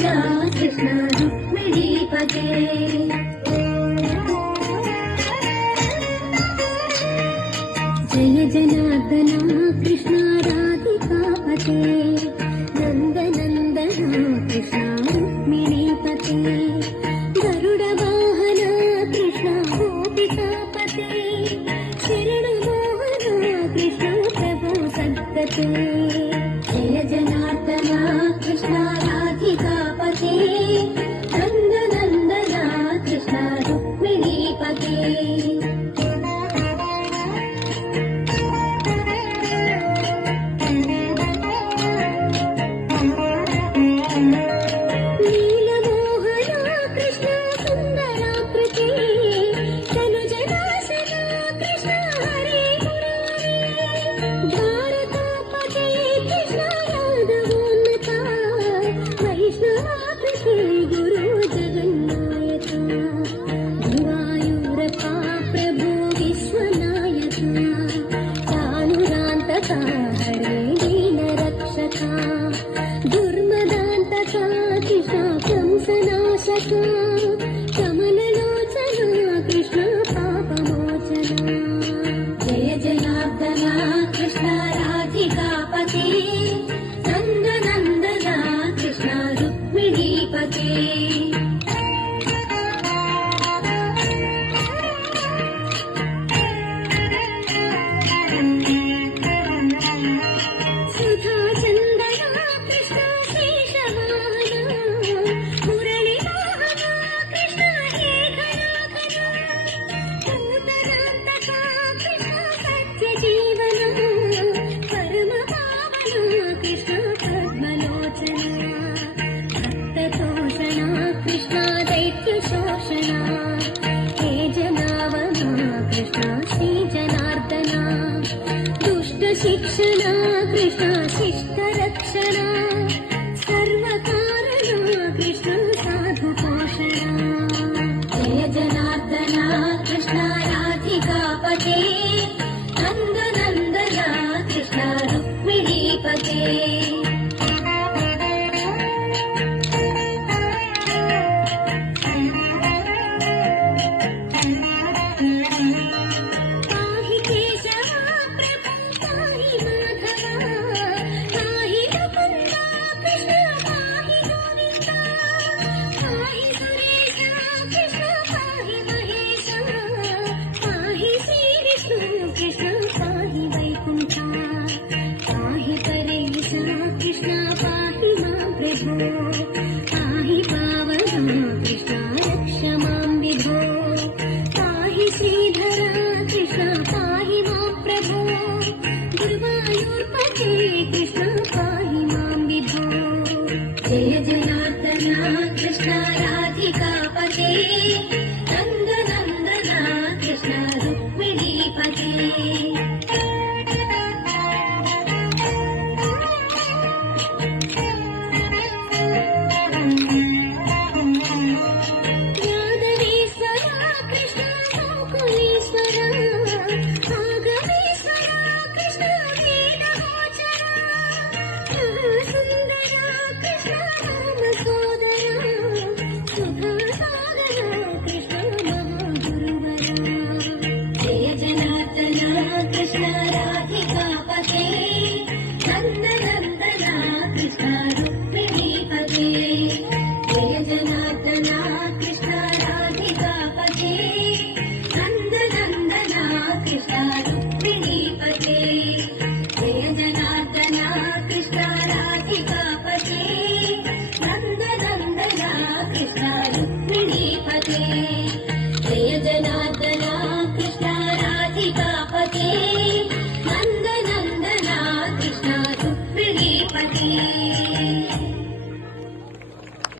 कृष्ण रुक्मिणीपते जय जनार्दना कृष्ण राधिकापते नन्दनन्दना कृष्ण रुक्मिणीपते गरुडवाहन कृष्ण गोपिकापते शरणमोहन कृष्ण प्रभो सद्गते जय जनार्दना कृष्ण राधिकापते नन्दनन्दना कृष्ण रुक्मिणीपते हरे दीन रक्षका दुर्मदान्तका कृष्ण कंसनाशका कमललोचना कृष्ण पापमोचना जय जनार्दना कृष्ण राधिकापते नन्दनन्दना कृष्ण रुक्मिणीपते कृष्ण दैत्यशोषणा हे जनावना कृष्ण श्रीजनार्दना दुष्टशिक्षणा कृष्ण शिष्टरक्षणा सर्वकारणा कृष्ण साधुपोषणा जय जनार्दना कृष्ण राधिकापते नन्दनन्दना कृष्ण रुक्मिणीपते पाहि पावना कृष्ण रक्ष मां विभो पाहि श्रीधरा कृष्ण पाहि मां प्रभो गुरुवायूर्पते कृष्ण पाहि मां विभो जय जनार्दना कृष्ण राधिकापते नन्दनन्दना कृष्ण रुक्मिणीपते कृष्ण राधिकापते नन्दनन्दना कृष्ण रुक्मिणीपते जय जनार्दना कृष्ण राधिकापते नन्दनन्दना कृष्ण रुक्मिणीपते जय जनार्दना कृष्ण राधिकापते नन्दनन्दना कृष्ण रुक्मिणीपते जय जनार्दना कृष्ण राधिकापते